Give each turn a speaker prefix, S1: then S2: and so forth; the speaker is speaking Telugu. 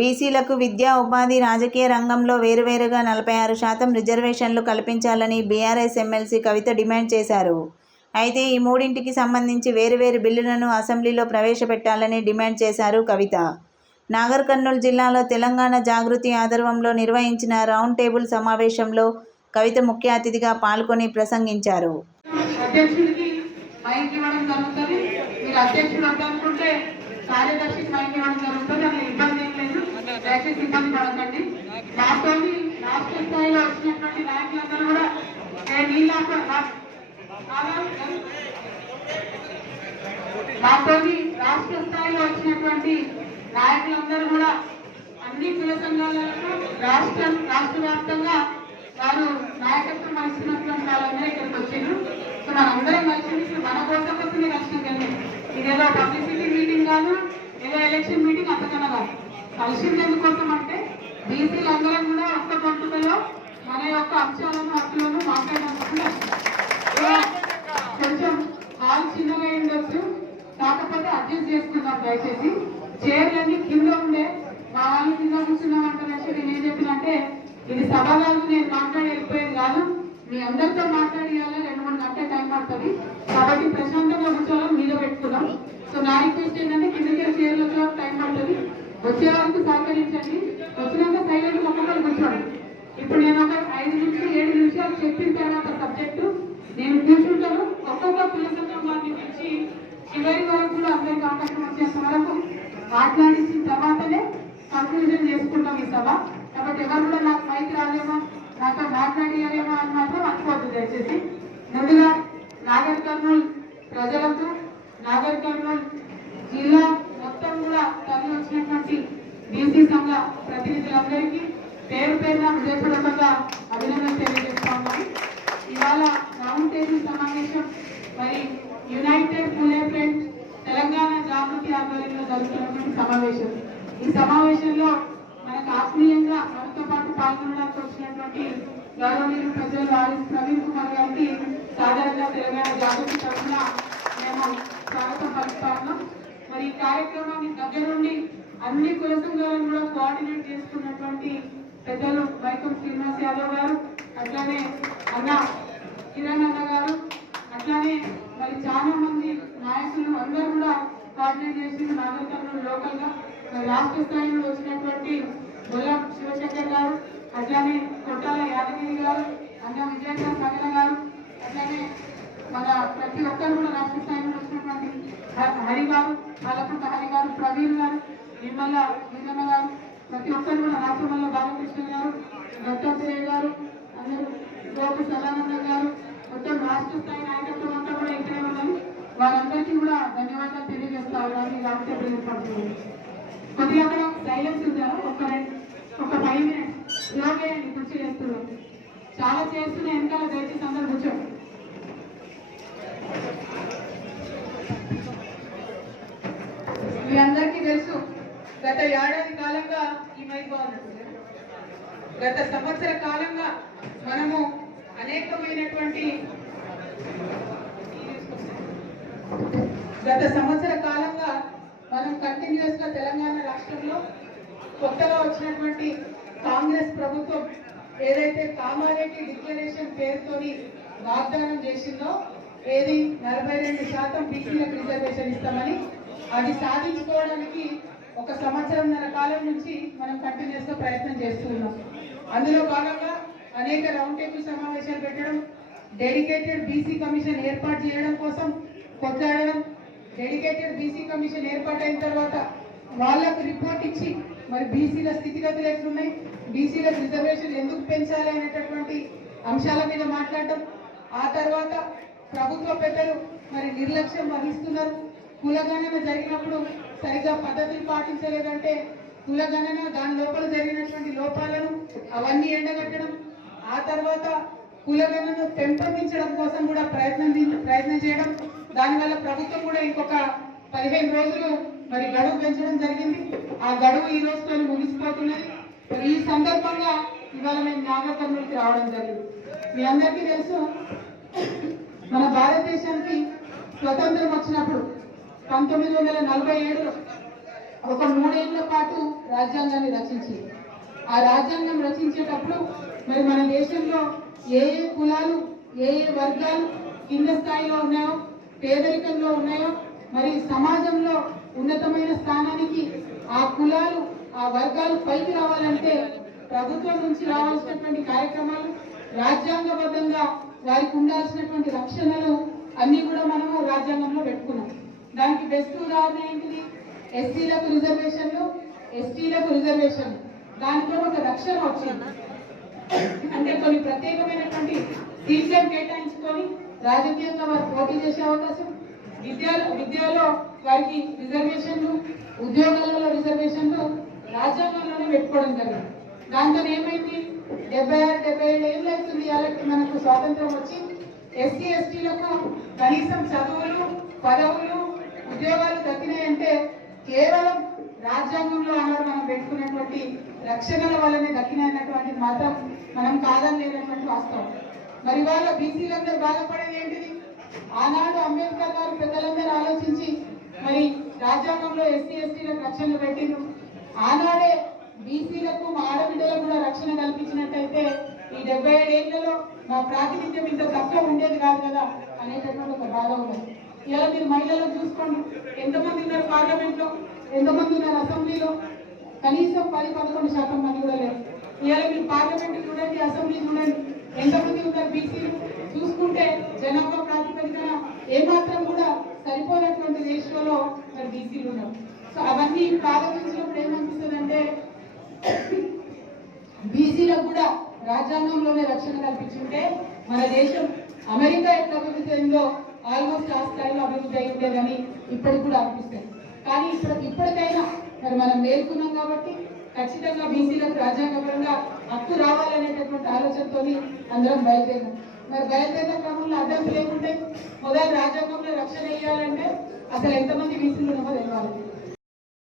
S1: బీసీలకు విద్యా ఉపాధి రాజకీయ రంగంలో వేరువేరుగా నలభై ఆరు శాతం రిజర్వేషన్లు కల్పించాలని బీఆర్ఎస్ ఎమ్మెల్సీ కవిత డిమాండ్ చేశారు. అయితే ఈ మూడింటికి సంబంధించి వేరువేరు బిల్లులను అసెంబ్లీలో ప్రవేశపెట్టాలని డిమాండ్ చేశారు కవిత. నాగర్ కర్నూలు జిల్లాలో తెలంగాణ జాగృతి ఆధ్వర్యంలో నిర్వహించిన రౌండ్ టేబుల్ సమావేశంలో కవిత ముఖ్య అతిథిగా పాల్గొని ప్రసంగించారు.
S2: అధ్యక్షుడికి మైక్ ఇవ్వడం జరుగుతుంది. మీరు అధ్యక్షుడు అనుకుంటే కార్యదర్శికి మైక్ ఇవ్వడం జరుగుతుంది అలా ఇబ్బంది ఏం లేదు దయచేసి ఇబ్బంది పడకండి మాతో రాష్ట్ర స్థాయిలో వచ్చినటువంటి నాయకులందరూ కూడా ఏ మాతో రాష్ట్ర స్థాయిలో వచ్చినటువంటి నాయకులందరూ కూడా అన్ని కుల సంఘాలలో రాష్ట్ర రాష్ట్ర వ్యాప్తంగా వారు నాయకత్వం వహిస్తున్నటువంటి వాళ్ళందరూ ఇక్కడికి వచ్చిండ్రు. సో మనందరం కలిసి మన కోసం వస్తుంది కలిసినాం ఇదేదో పబ్లిసిటీ మీటింగ్ కాదు ఏదో ఎలక్షన్ మీటింగ్ అంతకన్నా కాదు. కలిసింది ఎందుకోసం అంటే బీసీలు అందరం కూడా ఒక్క పంపికలో మన యొక్క అంశాలను హక్కులను మాట్లాడాలనుకుంటున్నాం కొంచెం హాల్ చిన్నగా ఉండొచ్చు. కాకపోతే అడ్జస్ట్ చేసుకుందాం దయచేసి. చైర్లన్నీ కింద ఉండే మా వాళ్ళు కింద కూర్చున్నాం అంటారు నేను ఏం చెప్పినంటే ఇది సభ కాదు నేను మాట్లాడి వెళ్ళిపోయేది కాదు. మీ అందరితో మాట్లాడియాలి రెండు మూడు గంటల టైం పడుతుంది. కాబట్టి ప్రశాంతంగా కూర్చోవాలని మీద పెట్టుకున్నాం. సో నా రిక్వెస్ట్ ఏంటంటే కిందకి చైర్లతో టైం పడుతుంది. వచ్చే వరకు సహకరించండి వచ్చినాక సైలెంట్ ఒక్కొక్కరు కూర్చోండి ఇప్పుడు నేను ఒక ఐదు నిమిషాలు ఏడు నిమిషాలు చెప్పిన తర్వాత సబ్జెక్టు నేను కూర్చుంటాను ఒక్కొక్క కుల సంఘం వారిని పిలిచి చివరి వరకు కూడా అందరికి అవకాశం వచ్చేంత వరకు మాట్లాడించిన తర్వాతనే కన్క్లూజన్ చేసుకుంటాం ఈ సభ. కాబట్టి ఎవరు కూడా నాకు పైకి రాలేమో నాతో మాట్లాడియాలేమో అని మాత్రం అనుకోవద్దు దయచేసి. ముందుగా నాగర్ కర్నూలు ప్రజలకు నాగర్ కర్నూలు జిల్లా మొత్తం కూడా తరలి వచ్చినటువంటి బీసీ సంఘ ప్రతినిధులందరికీ పేరు పేరున హృదయపూర్వకంగా అభినందన తెలియజేస్తా ఉన్నాను ఇవాళ రౌండ్ టేబుల్ సమావేశం మరి యునైటెడ్ పూలే ఫ్రెండ్స్ తెలంగాణ జాగృతి ఆధ్వర్యంలో జరుగుతున్నటువంటి సమావేశం. ఈ సమావేశంలో మనకు ఆత్మీయంగా మనతో పాటు పాల్గొనడానికి వచ్చినటువంటి గౌరవనీయులు ప్రజలు వారి ప్రవీణ్ కుమార్ గారికి సాధారణంగా తెలంగాణ జాగృతి తరఫున మేము స్వాగతం పలుకుతా ఉన్నాం. మరి ఈ కార్యక్రమాన్ని దగ్గరుండి అన్ని కుల సంఘాలను కూడా కోఆర్డినేట్ చేసుకున్నటువంటి పెద్దలు వైకం శ్రీనివాస్ యాదవ్ గారు అట్లానే అన్న కిరణ్ అన్న గారు అట్లానే మరి చాలా మంది నాయకులు అందరూ కూడా కోఆర్డినేట్ చేసింది నాగర్ కర్నూలు లోకల్గా రాష్ట్ర స్థాయిలో వచ్చినటువంటి బొల్ల శివశంకర్ గారు అట్లానే కొట్టాల యాదగిరి గారు అన్న విజయకాంత్ సగల గారు అట్లానే మన ప్రతి ఒక్కరు కూడా రాష్ట్ర స్థాయిలో వచ్చినటువంటి హరి గారు పాలకుంట హరి గారు ప్రవీణ్ గారు నిమ్మల నిజమ్మ గారు ప్రతి ఒక్కరు కూడా రాష్ట్రంలో బాలకృష్ణ గారు దత్తాత్రేయ గారు అందరూ గోపి సదానంద గారు మొత్తం రాష్ట్ర స్థాయి నాయకత్వం అంతా కూడా ఇక్కడే ఉన్నది. వారందరికీ కూడా ధన్యవాదాలు తెలియజేస్తా ఉన్నాను. ఈ రాష్ట్ర ఏర్పడుతుంది కొద్దిగా అక్కడ సైలెన్స్ ఉందా. ఒక ఒక ఫైవ్ మినిట్స్ యోగా కుర్చీ చేస్తున్నాం. చాలా చేస్తున్న. వెనకాల దయచేసి అందరు కూర్చోండి. మీ అందరికీ తెలుసు గత ఏడాది కాలంగా ఈ మైక్ బాగున్నట్టు గత సంవత్సర కాలంగా మనము అనేకమైనటువంటి గత సంవత్సర కాలంగా మనం కంటిన్యూస్గా తెలంగాణ రాష్ట్రంలో కొత్తగా వచ్చినటువంటి కాంగ్రెస్ ప్రభుత్వం ఏదైతే కామారెడ్డి డిక్లరేషన్ పేరుతోని వాగ్దానం చేసిందో ఏది నలభై రెండు శాతం బీసీలకు రిజర్వేషన్ ఇస్తామని అది సాధించుకోవడానికి ఒక సంవత్సరంన్నర కాలం నుంచి మనం కంటిన్యూస్గా ప్రయత్నం చేస్తున్నాం అందులో భాగంగా అనేక రౌండ్ టేబుల్ సమావేశాలు పెట్టడం డెడికేటెడ్ బీసీ కమిషన్ ఏర్పాటు చేయడం కోసం కొట్లాడడం డెడికేటెడ్ బీసీ కమిషన్ ఏర్పాటైన తర్వాత వాళ్ళకు రిపోర్ట్ ఇచ్చి మరి బీసీల స్థితిగతులు ఎట్లున్నాయి బీసీల రిజర్వేషన్ ఎందుకు పెంచాలి అనేటటువంటి అంశాల మీద మాట్లాడడం ఆ తర్వాత ప్రభుత్వ పెద్దలు మరి నిర్లక్ష్యం వహిస్తున్నారు. కులగణన జరిగినప్పుడు సరిగ్గా పద్ధతులు పాటించలేదంటే కులగణన దాని లోపల జరిగినటువంటి లోపాలను అవన్నీ ఎండగట్టడం ఆ తర్వాత కులగణను పెంపొందించడం కోసం కూడా ప్రయత్నం ప్రయత్నం చేయడం దానివల్ల ప్రభుత్వం కూడా ఇంకొక పదిహేను రోజులు మరి గడువు పెంచడం జరిగింది. ఆ గడువు ఈ రోజుతో ముగిసిపోతున్నది. మరి ఈ సందర్భంగా ఇవాళ మేము నాగకర్నూలుకి రావడం జరిగింది. మీ అందరికీ తెలుసు మన భారతదేశానికి స్వతంత్రం వచ్చినప్పుడు పంతొమ్మిది వందల నలభై ఏడులో ఒక మూడేళ్ళ పాటు రాజ్యాంగాన్ని రచించింది. ఆ రాజ్యాంగం రచించేటప్పుడు మరి మన దేశంలో ఏ ఏ కులాలు ఏ ఏ వర్గాలు కింద స్థాయిలో ఉన్నాయో పేదరికంలో ఉన్నాయో మరి సమాజంలో ఉన్నతమైన స్థానానికి ఆ కులాలు ఆ వర్గాలు పైకి రావాలంటే ప్రభుత్వం నుంచి రావాల్సినటువంటి కార్యక్రమాలు రాజ్యాంగబద్ధంగా వారికి ఉండాల్సినటువంటి రక్షణలు అన్ని కూడా మనము రాజ్యాంగంలో పెట్టుకున్నాం. దానికి బెస్ట్ ఉదాహరణ ఏంటిది? ఎస్సీలకు రిజర్వేషన్లు ఎస్టీలకు రిజర్వేషన్లు. దాంట్లో ఒక రక్షణ వచ్చింది. అంటే కొన్ని ప్రత్యేకమైనటువంటి సీట్లను కేటాయించుకొని రాజకీయంగా వారు పోటీ చేసే అవకాశం. విద్యలో విద్యలో వారికి రిజర్వేషన్లు ఉద్యోగాలలో రిజర్వేషన్లు రాజ్యాంగంలోనే పెట్టుకోవడం జరిగింది. దాంతో ఏమైంది? డెబ్బై ఆరు డెబ్బై ఏడు ఏళ్ళు అవుతుంది వాళ్ళకి మనకు స్వాతంత్రం వచ్చి ఎస్సీ ఎస్టీలకు కనీసం చదువులు పదవులు ఉద్యోగాలు దక్కినాయంటే కేవలం రాజ్యాంగంలో అన్నారు మనం పెట్టుకున్నటువంటి రక్షణల వల్లనే దక్కినటువంటి మాత్రం మనం కాదనలేనటువంటి వాస్తవం. మరి వాళ్ళ బీసీలందరూ బాధపడేది ఏంటిది? ఆనాడు అంబేద్కర్ గారు పెద్దలందరూ ఆలోచించి మరి రాజ్యాంగంలో ఎస్సీ ఎస్టీలకు రక్షణలు పెట్టిండ్రు. ఆనాడే బీసీలకు మా ఆడబిడ్డలకు కూడా రక్షణ కల్పించినట్టయితే ఈ డెబ్బై ఏడేళ్ళలో మా ప్రాతినిధ్యం ఇంత తక్కువ ఉండేది కాదు కదా అనేటటువంటి ఒక బాధ ఉన్నది. ఇలా మీరు మహిళలు చూసుకోండి. ఎంతమంది ఉన్నారు పార్లమెంట్లో ఎంతమంది ఉన్నారు అసెంబ్లీలో? కనీసం పది పదకొండు శాతం మంది కూడా లేరు. ఇవాళ మీరు పార్లమెంట్ చూడండి అసెంబ్లీ చూడండి. ఎంతమంది ఉన్నారు బీసీలు చూసుకుంటే జనాభా ప్రాతిపదికన ఏమాత్రం కూడా సరిపోయినటువంటి రేషియోలో మరి బీసీలు ఉన్నారు. సో అవన్నీ ప్రారంభించినప్పుడు ఏమనిపిస్తుంది అంటే బీసీలకు కూడా రాజ్యాంగంలోనే రక్షణ కల్పించుంటే మన దేశం అమెరికా ఎట్లా అభివృద్ధి అయిందో ఆల్మోస్ట్ ఆ స్థాయిలో అభివృద్ధి అయి ఉండేదని ఇప్పటికి కూడా అనిపిస్తుంది. కానీ ఇప్పుడు ఇప్పటికైనా మరి మనం మేల్కొన్నాం కాబట్టి ఖచ్చితంగా బీసీలకు రాజ్యాంగపరంగా హక్కు రావాలనేటటువంటి ఆలోచనతో అందరం బయలుదేరాం. మరి బయలుదేరిన క్రమంలో అడ్డంకి లేకుంటే మొదటి రాజ్యాంగంలో రక్షణ ఇవ్వాలంటే అసలు ఎంతమంది బీసీలు ఉన్నామో తెలియాలి